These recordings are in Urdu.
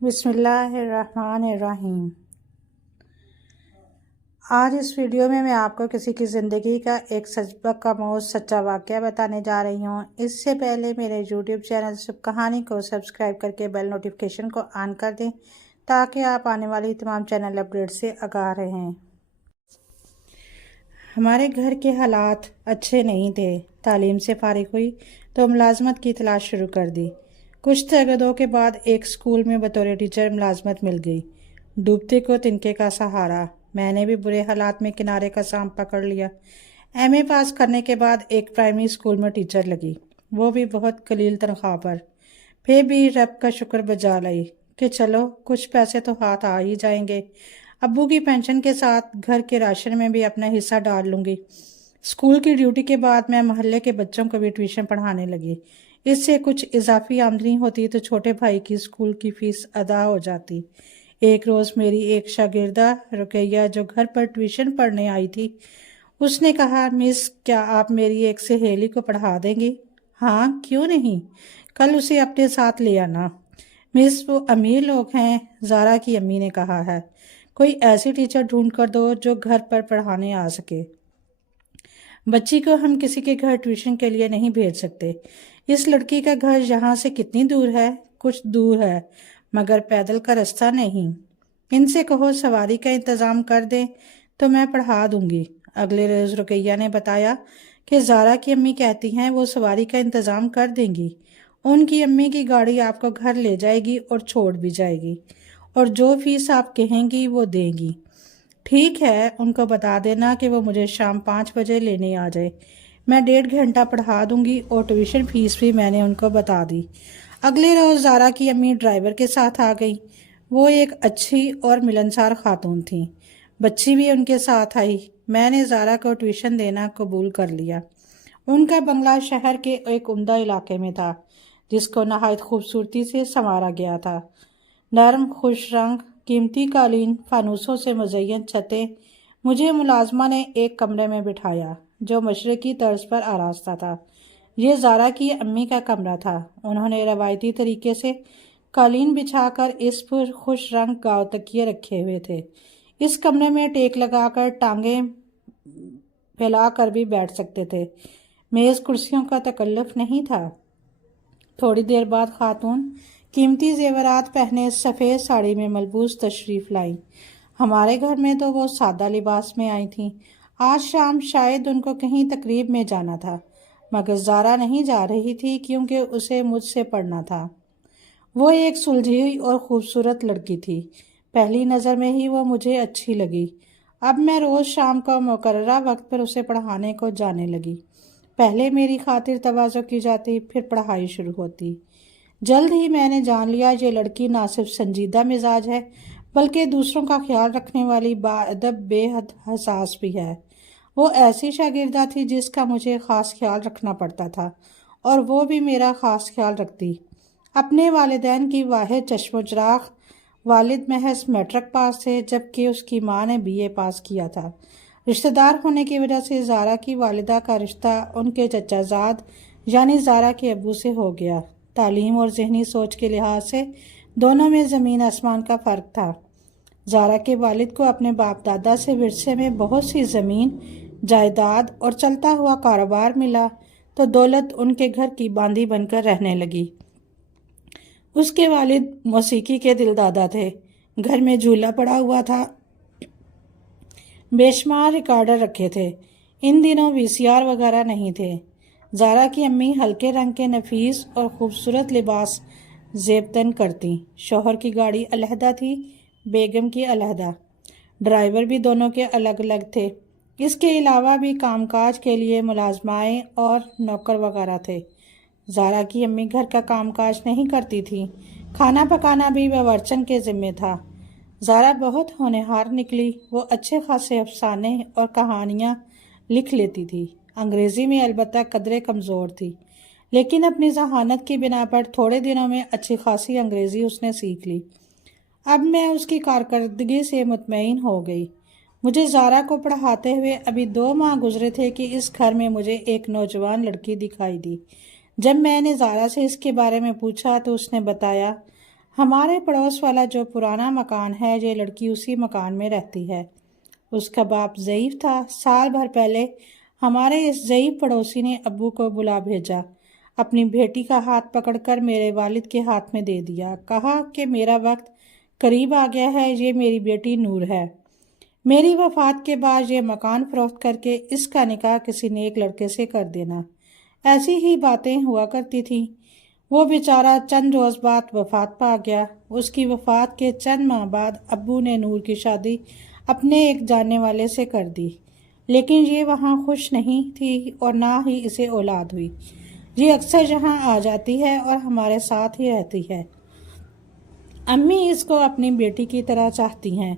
بسم اللہ الرحمن الرحیم۔ آج اس ویڈیو میں آپ کو کسی کی زندگی کا ایک سبق کا موز سچا واقعہ بتانے جا رہی ہوں۔ اس سے پہلے میرے یوٹیوب چینل سب کہانی کو سبسکرائب کر کے بیل نوٹیفیکیشن کو آن کر دیں تاکہ آپ آنے والی تمام چینل اپڈیٹ سے آگاہ رہیں۔ ہمارے گھر کے حالات اچھے نہیں تھے۔ تعلیم سے فارغ ہوئی تو ملازمت کی تلاش شروع کر دی۔ کچھ تگدوں کے بعد ایک سکول میں بطور ٹیچر ملازمت مل گئی۔ ڈوبتے کو تنکے کا سہارا۔ میں نے بھی برے حالات میں کنارے کا سانپ پکڑ لیا۔ ایم اے پاس کرنے کے بعد ایک پرائمری سکول میں ٹیچر لگی، وہ بھی بہت قلیل تنخواہ پر۔ پھر بھی رب کا شکر بجا لائی کہ چلو کچھ پیسے تو ہاتھ آ ہی جائیں گے۔ ابو کی پینشن کے ساتھ گھر کے راشن میں بھی اپنا حصہ ڈال لوں گی۔ اسکول کی ڈیوٹی کے بعد میں محلے کے بچوں کو بھی ٹیوشن پڑھانے لگی۔ اس سے کچھ اضافی آمدنی ہوتی تو چھوٹے بھائی کی اسکول کی فیس ادا ہو جاتی۔ ایک روز میری ایک شاگردہ رقیہ جو گھر پر ٹیوشن پڑھنے آئی تھی، اس نے کہا، مس کیا آپ میری ایک سہیلی کو پڑھا دیں گی؟ ہاں کیوں نہیں، کل اسے اپنے ساتھ لے آنا۔ مس وہ امیر لوگ ہیں، زارا کی امی نے کہا ہے، کوئی ایسی ٹیچر ڈھونڈ کر دو جو گھر پر پڑھانے آ سکے۔ بچی کو ہم کسی کے گھر ٹیوشن کے لیے نہیں بھیج سکتے۔ اس لڑکی کا گھر یہاں سے کتنی دور ہے؟ کچھ دور ہے مگر پیدل کا راستہ نہیں۔ ان سے کہو سواری کا انتظام کر دیں تو میں پڑھا دوں گی۔ اگلے روز رقیہ نے بتایا کہ زارا کی امی کہتی ہیں وہ سواری کا انتظام کر دیں گی۔ ان کی امی کی گاڑی آپ کو گھر لے جائے گی اور چھوڑ بھی جائے گی، اور جو فیس آپ کہیں گی وہ دیں گی۔ ٹھیک ہے، ان کو بتا دینا کہ وہ مجھے شام 5 بجے لینے آ جائے۔ میں 1.5 گھنٹہ پڑھا دوں گی اور ٹیوشن فیس بھی میں نے ان کو بتا دی۔ اگلے روز زارا کی امی ڈرائیور کے ساتھ آ گئی۔ وہ ایک اچھی اور ملنسار خاتون تھیں۔ بچی بھی ان کے ساتھ آئی۔ میں نے زارا کو ٹیوشن دینا قبول کر لیا۔ ان کا بنگلہ شہر کے ایک عمدہ علاقے میں تھا، جس کو نہایت خوبصورتی سے سنوارا گیا تھا۔ نرم خوش رنگ قیمتی قالین، فانوسوں سے مزین چھتیں۔ مجھے ملازمہ نے ایک کمرے میں بٹھایا جو مشرقی طرز پر آراستہ تھا۔ یہ زارا کی امی کا کمرہ تھا۔ انہوں نے روایتی طریقے سے قالین بچھا کر اس پر خوش رنگ گاؤ تکیے رکھے ہوئے تھے۔ اس کمرے میں ٹیک لگا کر ٹانگیں پھیلا کر بھی بیٹھ سکتے تھے۔ میز کرسیوں کا تکلف نہیں تھا۔ تھوڑی دیر بعد خاتون قیمتی زیورات پہنے سفید ساڑی میں ملبوس تشریف لائیں۔ ہمارے گھر میں تو وہ سادہ لباس میں آئی تھیں۔ آج شام شاید ان کو کہیں تقریب میں جانا تھا، مگر زارا نہیں جا رہی تھی کیونکہ اسے مجھ سے پڑھنا تھا۔ وہ ایک سلجھی اور خوبصورت لڑکی تھی۔ پہلی نظر میں ہی وہ مجھے اچھی لگی۔ اب میں روز شام کو مقررہ وقت پر اسے پڑھانے کو جانے لگی۔ پہلے میری خاطر تواضع کی جاتی، پھر پڑھائی شروع ہوتی۔ جلد ہی میں نے جان لیا یہ لڑکی نہ صرف سنجیدہ مزاج ہے بلکہ دوسروں کا خیال رکھنے والی باادب بے حد حساس بھی ہے۔ وہ ایسی شاگردہ تھی جس کا مجھے خاص خیال رکھنا پڑتا تھا اور وہ بھی میرا خاص خیال رکھتی۔ اپنے والدین کی واحد چشم و چراغ۔ والد محض میٹرک پاس تھے جبکہ اس کی ماں نے BA پاس کیا تھا۔ رشتہ دار ہونے کی وجہ سے زارا کی والدہ کا رشتہ ان کے چچا زاد یعنی زارا کے ابو سے ہو گیا۔ تعلیم اور ذہنی سوچ کے لحاظ سے دونوں میں زمین آسمان کا فرق تھا۔ زارا کے والد کو اپنے باپ دادا سے ورثے میں بہت سی زمین، جائیداد اور چلتا ہوا کاروبار ملا تو دولت ان کے گھر کی باندھی بن کر رہنے لگی۔ اس کے والد موسیقی کے دل دادا تھے۔ گھر میں جھولا پڑا ہوا تھا، بے شمار ریکارڈر رکھے تھے۔ ان دنوں VCR وغیرہ نہیں تھے۔ زارا کی امی ہلکے رنگ کے نفیس اور خوبصورت لباس زیب تن کرتی۔ شوہر کی گاڑی علیحدہ تھی، بیگم کی علیحدہ۔ ڈرائیور بھی دونوں کے الگ الگ تھے۔ اس کے علاوہ بھی کام کاج کے لیے ملازمائیں اور نوکر وغیرہ تھے۔ زارا کی امی گھر کا کام کاج نہیں کرتی تھی، کھانا پکانا بھی باورچن کے ذمے تھا۔ زارا بہت ہونہار نکلی۔ وہ اچھے خاصے افسانے اور کہانیاں لکھ لیتی تھی۔ انگریزی میں البتہ قدرے کمزور تھی، لیکن اپنی ذہانت کی بنا پر تھوڑے دنوں میں اچھی خاصی انگریزی اس نے سیکھ لی۔ اب میں اس کی کارکردگی سے مطمئن ہو گئی۔ مجھے زارا کو پڑھاتے ہوئے ابھی 2 ماہ گزرے تھے کہ اس گھر میں مجھے ایک نوجوان لڑکی دکھائی دی۔ جب میں نے زارا سے اس کے بارے میں پوچھا تو اس نے بتایا، ہمارے پڑوس والا جو پرانا مکان ہے یہ لڑکی اسی مکان میں رہتی ہے۔ اس کا باپ ضعیف تھا۔ سال بھر پہلے ہمارے اس ضعیف پڑوسی نے ابو کو بلا بھیجا، اپنی بیٹی کا ہاتھ پکڑ کر میرے والد کے ہاتھ میں دے دیا، کہا کہ میرا وقت قریب آ گیا ہے، یہ میری بیٹی نور ہے، میری وفات کے بعد یہ مکان فروخت کر کے اس کا نکاح کسی نیک لڑکے سے کر دینا۔ ایسی ہی باتیں ہوا کرتی تھیں۔ وہ بیچارہ چند روز بعد وفات پا گیا۔ اس کی وفات کے چند ماہ بعد ابو نے نور کی شادی اپنے ایک جاننے والے سے کر دی، لیکن یہ وہاں خوش نہیں تھی اور نہ ہی اسے اولاد ہوئی۔ یہ اکثر یہاں آ جاتی ہے اور ہمارے ساتھ ہی رہتی ہے۔ امی اس کو اپنی بیٹی کی طرح چاہتی ہیں۔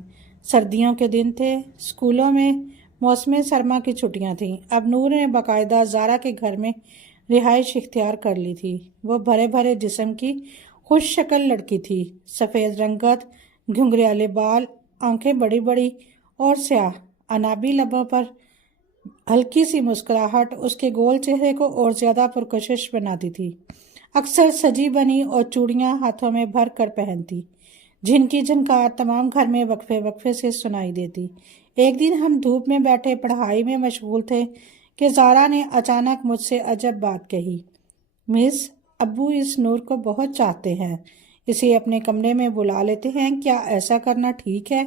سردیوں کے دن تھے، اسکولوں میں موسم سرما کی چھٹیاں تھیں۔ اب نور نے باقاعدہ زارا کے گھر میں رہائش اختیار کر لی تھی۔ وہ بھرے بھرے جسم کی خوش شکل لڑکی تھی، سفید رنگت، گھنگریالے بال، آنکھیں بڑی بڑی اور سیاہ، انابی لبوں پر ہلکی سی مسکراہٹ اس کے گول چہرے کو اور زیادہ پرکشش بناتی تھی۔ اکثر سجی بنی اور چوڑیاں ہاتھوں میں بھر کر پہنتی، جن کی جھنکار تمام گھر میں وقفے وقفے سے سنائی دیتی۔ ایک دن ہم دھوپ میں بیٹھے پڑھائی میں مشغول تھے کہ زارا نے اچانک مجھ سے عجب بات کہی، مس، ابو اس نور کو بہت چاہتے ہیں، اسے اپنے کمرے میں بلا لیتے ہیں، کیا ایسا کرنا ٹھیک ہے؟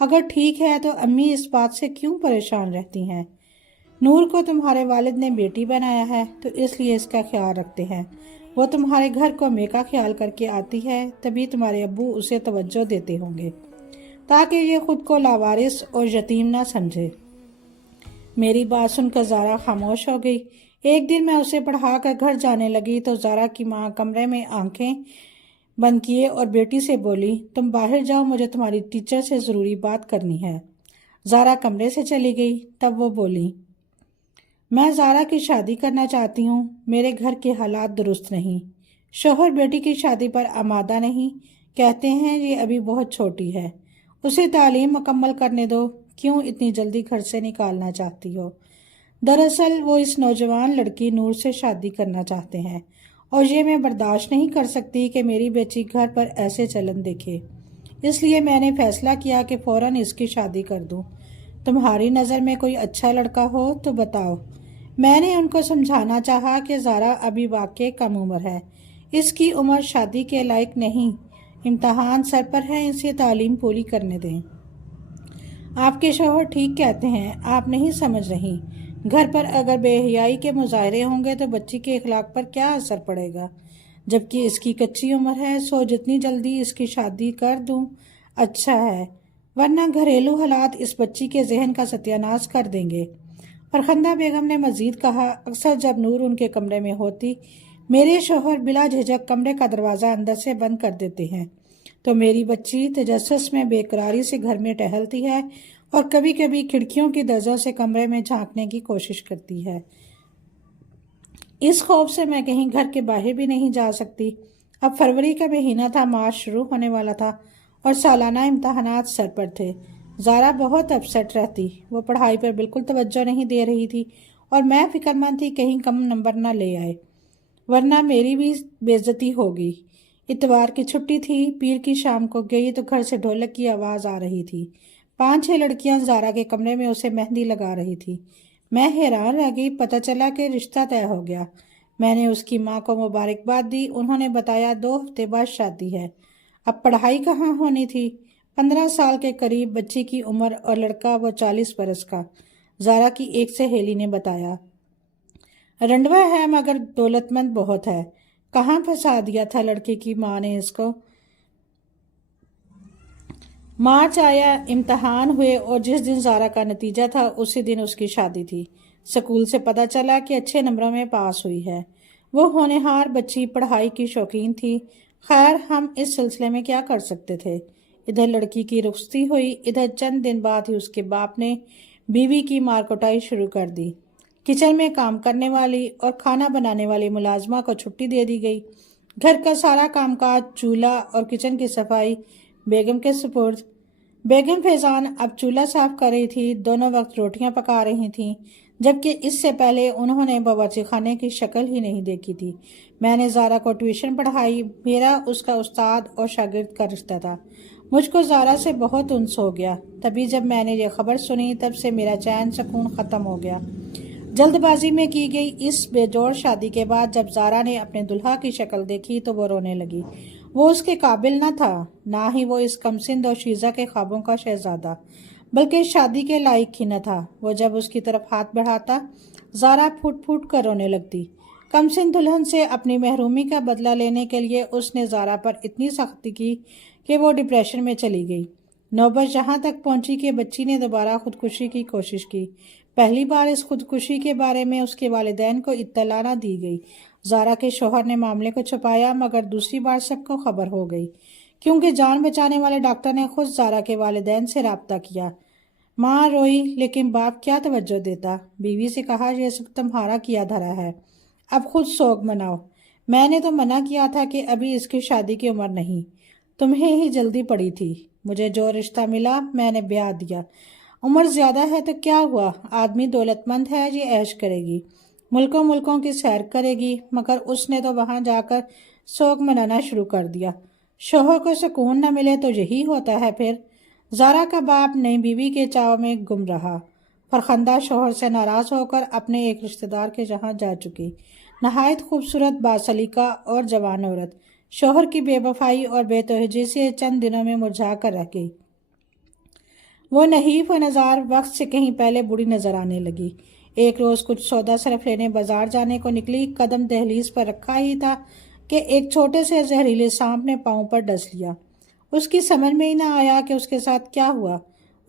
اگر ٹھیک ہے تو امی اس بات سے کیوں پریشان رہتی ہیں؟ نور کو تمہارے والد نے بیٹی بنایا ہے تو اس لیے اس کا خیال رکھتے ہیں۔ وہ تمہارے گھر کو میں کا خیال کر کے آتی ہے، تبھی تمہارے ابو اسے توجہ دیتے ہوں گے تاکہ یہ خود کو لاوارث اور یتیم نہ سمجھے۔ میری بات سن کر زارا خاموش ہو گئی۔ ایک دن میں اسے پڑھا کر گھر جانے لگی تو زارا کی ماں کمرے میں آنکھیں بند کیے اور بیٹی سے بولی، تم باہر جاؤ، مجھے تمہاری ٹیچر سے ضروری بات کرنی ہے۔ زارا کمرے سے چلی گئی۔ تب وہ بولی، میں زارا کی شادی کرنا چاہتی ہوں، میرے گھر کے حالات درست نہیں، شوہر بیٹی کی شادی پر آمادہ نہیں، کہتے ہیں یہ ابھی بہت چھوٹی ہے، اسے تعلیم مکمل کرنے دو، کیوں اتنی جلدی گھر سے نکالنا چاہتی ہو؟ دراصل وہ اس نوجوان لڑکی نور سے شادی کرنا چاہتے ہیں اور یہ میں برداشت نہیں کر سکتی کہ میری بیٹی گھر پر ایسے چلن دیکھے، اس لیے میں نے فیصلہ کیا کہ فوراً اس کی شادی کر دوں۔ تمہاری نظر میں کوئی اچھا لڑکا ہو تو بتاؤ۔ میں نے ان کو سمجھانا چاہا کہ زارا ابھی واقعی کم عمر ہے، اس کی عمر شادی کے لائق نہیں، امتحان سر پر ہے، اسے تعلیم پوری کرنے دیں۔ آپ کے شوہر ٹھیک کہتے ہیں، آپ نہیں سمجھ رہی، گھر پر اگر بے حیائی کے مظاہرے ہوں گے تو بچی کے اخلاق پر کیا اثر پڑے گا؟ جبکہ اس کی کچی عمر ہے، سو جتنی جلدی اس کی شادی کر دوں اچھا ہے، ورنہ گھریلو حالات اس بچی کے ذہن کا ستیہ ناش کر دیں گے۔ فرخندہ بیگم نے مزید کہا، اکثر جب نور ان کے کمرے میں ہوتی، میرے شوہر بلا جھجک کمرے کا دروازہ اندر سے بند کر دیتے ہیں تو میری بچی تجسس میں بے قراری سے گھر میں ٹہلتی ہے اور کبھی کبھی کھڑکیوں کی درزوں سے کمرے میں جھانکنے کی کوشش کرتی ہے۔ اس خوف سے میں کہیں گھر کے باہر بھی نہیں جا سکتی۔ اب فروری کا مہینہ تھا، مارچ شروع ہونے والا تھا اور سالانہ امتحانات سر پر تھے۔ زارا بہت اپسیٹ رہتی، وہ پڑھائی پر بالکل توجہ نہیں دے رہی تھی اور میں فکر مند تھی کہیں کم نمبر نہ لے آئے، ورنہ میری بھی بے عزتی ہوگی۔ اتوار کی چھٹی تھی، پیر کی شام کو گئی تو گھر سے ڈھولک کی آواز آ رہی تھی۔ 5-6 لڑکیاں زارا کے کمرے میں اسے مہندی لگا رہی تھی۔ میں حیران رہ گئی، پتہ چلا کہ رشتہ طے ہو گیا۔ میں نے اس کی ماں کو مبارکباد دی، انہوں نے بتایا 2 ہفتے بعد شادی ہے۔ اب پڑھائی کہاں ہونی تھی؟ 15 سال کے قریب بچی کی عمر اور لڑکا وہ 40 برس کا، زارا کی ایک سہیلی نے بتایا۔ رنڈوا ہے مگر دولت مند بہت ہے، کہاں پھنسا دیا تھا لڑکی کی ماں نے اس کو۔ مارچ آیا، امتحان ہوئے اور جس دن زارا کا نتیجہ تھا اسی دن اس کی شادی تھی۔ سکول سے پتہ چلا کہ اچھے نمبروں میں پاس ہوئی ہے۔ وہ ہونہار بچی پڑھائی کی شوقین تھی۔ خیر، ہم اس سلسلے میں کیا کر سکتے تھے؟ ادھر لڑکی کی رخصتی ہوئی، ادھر چند دن بعد ہی اس کے باپ نے بیوی کی مار کٹائی شروع کر دی۔ کچن میں کام کرنے والی اور کھانا بنانے والی ملازمہ کو چھٹی دے دی گئی۔ گھر کا سارا کام کاج، چولہا اور کچن کی صفائی بیگم کے سپرد۔ بیگم فیضان اب چولہا صاف کر رہی تھی، دونوں وقت روٹیاں پکا رہی تھیں۔ جبکہ اس سے پہلے انہوں نے باورچی خانے کی شکل ہی نہیں دیکھی تھی۔ میں نے زارا کو ٹیوشن پڑھائی، میرا اس کا استاد اور شاگرد کا رشتہ تھا۔ مجھ کو زارا سے بہت انس ہو گیا۔ تبھی جب میں نے یہ خبر سنی تب سے میرا چین سکون ختم ہو گیا۔ جلد بازی میں کی گئی اس بے جوڑ شادی کے بعد جب زارا نے اپنے دلہا کی شکل دیکھی تو وہ رونے لگی۔ وہ اس کے قابل نہ تھا، نہ ہی وہ اس کمسن و شیزہ کے خوابوں کا شہزادہ، بلکہ شادی کے لائق ہی نہ تھا۔ وہ جب اس کی طرف ہاتھ بڑھاتا زارا پھوٹ پھوٹ کر رونے لگتی۔ کمسن دلہن سے اپنی محرومی کا بدلہ لینے کے لیے اس نے زارا پر اتنی سختی کی کہ وہ ڈپریشن میں چلی گئی۔ نوبت یہاں تک پہنچی کہ بچی نے دوبارہ خودکشی کی کوشش کی۔ پہلی بار اس خودکشی کے بارے میں اس کے والدین کو اطلاع نہ دی گئی۔ زارا کے شوہر نے معاملے کو چھپایا، مگر دوسری بار سب کو خبر ہو گئی، کیونکہ جان بچانے والے ڈاکٹر نے خود زارا کے والدین سے رابطہ کیا۔ ماں روئی، لیکن باپ کیا توجہ دیتا۔ بیوی سے کہا، یہ سب تمہارا کیا دھرا ہے، اب خود سوگ مناؤ۔ میں نے تو منع کیا تھا کہ ابھی اس کی شادی کی عمر نہیں، تمہیں ہی جلدی پڑی تھی۔ مجھے جو رشتہ ملا میں نے بیاہ دیا۔ عمر زیادہ ہے تو کیا ہوا، آدمی دولت مند ہے، یہ عیش کرے گی، ملکوں ملکوں کی سیر کرے گی، مگر اس نے تو وہاں جا کر سوگ منانا شروع کر دیا۔ شوہر کو سکون نہ ملے تو یہی ہوتا ہے پھر۔ زارا کا باپ نئی بیوی کے چاو میں گم رہا۔ فرخندہ شوہر سے ناراض ہو کر اپنے ایک رشتہ دار کے جہاں جا چکی، نہایت خوبصورت باسلیقہ اور جوان عورت، شوہر کی بے وفائی اور بے توجہی سے چند دنوں میں مرجھا کر رہ گئی۔ وہ نحیف و نزار وقت سے کہیں پہلے بوڑھی نظر آنے لگی۔ ایک روز کچھ سودا صرف لینے بازار جانے کو نکلی، قدم دہلیز پر رکھا ہی تھا کہ ایک چھوٹے سے زہریلے سانپ نے پاؤں پر ڈس لیا۔ اس کی سمجھ میں ہی نہ آیا کہ اس کے ساتھ کیا ہوا۔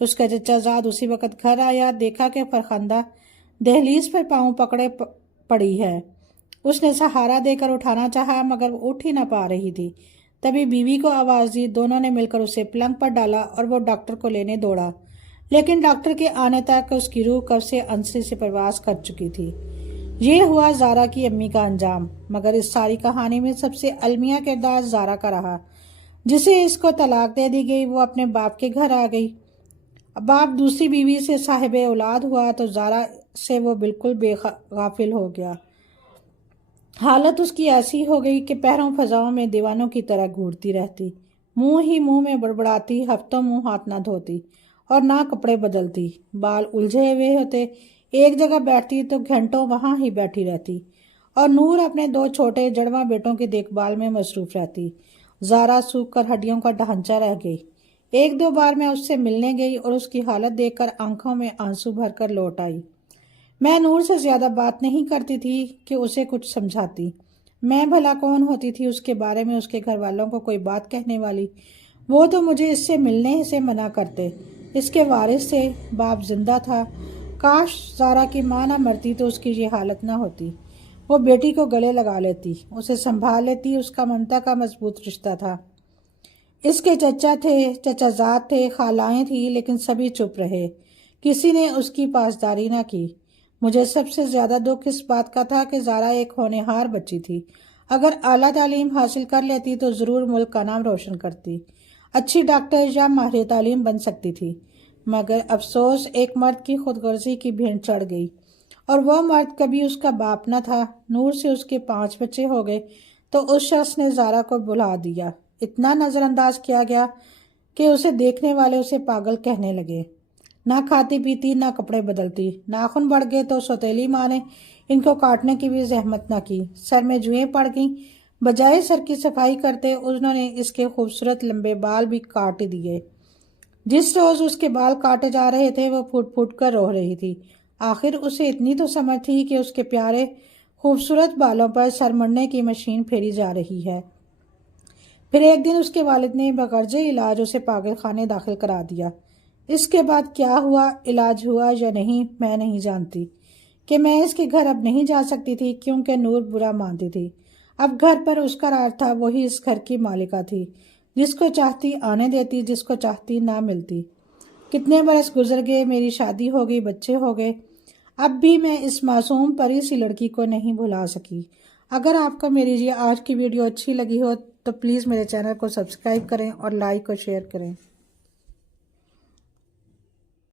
اس کا چچا زاد اسی وقت گھر آیا، دیکھا کہ فرخندہ دہلیز پر پاؤں پکڑے پڑی ہے۔ اس نے سہارا دے کر اٹھانا چاہا، مگر وہ اٹھ ہی نہ پا رہی تھی۔ تبھی بیوی کو آواز دی، دونوں نے مل کر اسے پلنگ پر ڈالا اور وہ ڈاکٹر کو لینے دوڑا، لیکن ڈاکٹر کے آنے تک اس کی روح کب سے انصری سے پرواز کر چکی تھی۔ یہ ہوا زارا کی امی کا انجام، مگر اس ساری کہانی میں سب سے المیہ کردار زارا کا رہا۔ جسے اس کو طلاق دے دی گئی وہ اپنے باپ کے گھر آ گئی۔ باپ دوسری بیوی سے صاحب اولاد ہوا تو زارا سے وہ بالکل بے غافل ہو گیا۔ حالت اس کی ایسی ہو گئی کہ پہروں فضاؤں میں دیوانوں کی طرح گھورتی رہتی، منہ ہی منہ میں بڑبڑاتی، ہفتوں منہ ہاتھ نہ دھوتی اور نہ کپڑے بدلتی، بال الجھے ہوئے ہوتے، ایک جگہ بیٹھتی تو گھنٹوں وہاں ہی بیٹھی رہتی، اور نور اپنے دو چھوٹے جڑواں بیٹوں کی دیکھ بھال میں مصروف رہتی۔ زارا سوکھ کر ہڈیوں کا ڈھانچہ رہ گئی۔ ایک دو بار میں اس سے ملنے گئی اور اس کی حالت دیکھ کر آنکھوں میں آنسو بھر کر لوٹ آئی۔ میں نور سے زیادہ بات نہیں کرتی تھی کہ اسے کچھ سمجھاتی۔ میں بھلا کون ہوتی تھی اس کے بارے میں اس کے گھر والوں کو کوئی بات کہنے والی؟ وہ تو مجھے اس سے ملنے سے منع کرتے۔ اس کے وارث سے باپ زندہ تھا۔ کاش زارا کی ماں نہ مرتی تو اس کی یہ حالت نہ ہوتی۔ وہ بیٹی کو گلے لگا لیتی، اسے سنبھال لیتی، اس کا ممتا کا مضبوط رشتہ تھا۔ اس کے چچا تھے، چچا زاد تھے، خالائیں تھیں، لیکن سبھی چپ رہے، کسی نے اس کی پاسداری نہ کی۔ مجھے سب سے زیادہ دکھ اس بات کا تھا کہ زارا ایک ہونہار بچی تھی، اگر اعلیٰ تعلیم حاصل کر لیتی تو ضرور ملک کا نام روشن کرتی، اچھی ڈاکٹر یا ماہر تعلیم بن سکتی تھی، مگر افسوس ایک مرد کی خود غرضی کی بھینٹ چڑھ گئی، اور وہ مرد کبھی اس کا باپ نہ تھا۔ نور سے اس کے 5 بچے ہو گئے تو اس شخص نے زارا کو بھلا دیا، اتنا نظر انداز کیا گیا کہ اسے دیکھنے والے اسے پاگل کہنے لگے۔ نہ کھاتی پیتی، نہ کپڑے بدلتی، ناخن بڑھ گئے تو سوتیلی ماں نے ان کو کاٹنے کی بھی زحمت نہ کی، سر میں جوئیں پڑ گئیں، بجائے سر کی صفائی کرتے انہوں نے اس کے خوبصورت لمبے بال بھی کاٹ دیے۔ جس روز اس کے بال کاٹے جا رہے تھے وہ پھوٹ پھوٹ کر رو رہی تھی۔ آخر اسے اتنی تو سمجھ تھی کہ اس کے پیارے خوبصورت بالوں پر سر مڑنے کی مشین پھیری جا رہی ہے۔ پھر ایک دن اس کے والد نے بغرض علاج اسے پاگل خانے داخل کرا دیا۔ اس کے بعد کیا ہوا، علاج ہوا یا نہیں، میں نہیں جانتی، کہ میں اس کے گھر اب نہیں جا سکتی تھی کیونکہ نور برا مانتی تھی۔ اب گھر پر اس کا راج تھا، وہی اس گھر کی مالکہ تھی، جس کو چاہتی آنے دیتی، جس کو چاہتی نہ ملتی۔ کتنے برس گزر گئے، میری شادی ہو گئی، بچے ہو گئے، اب بھی میں اس معصوم پری سی لڑکی کو نہیں بھلا سکی۔ اگر آپ کو میری یہ آج کی ویڈیو اچھی لگی ہو تو پلیز میرے چینل کو سبسکرائب کریں اور لائک اور شیئر کریں۔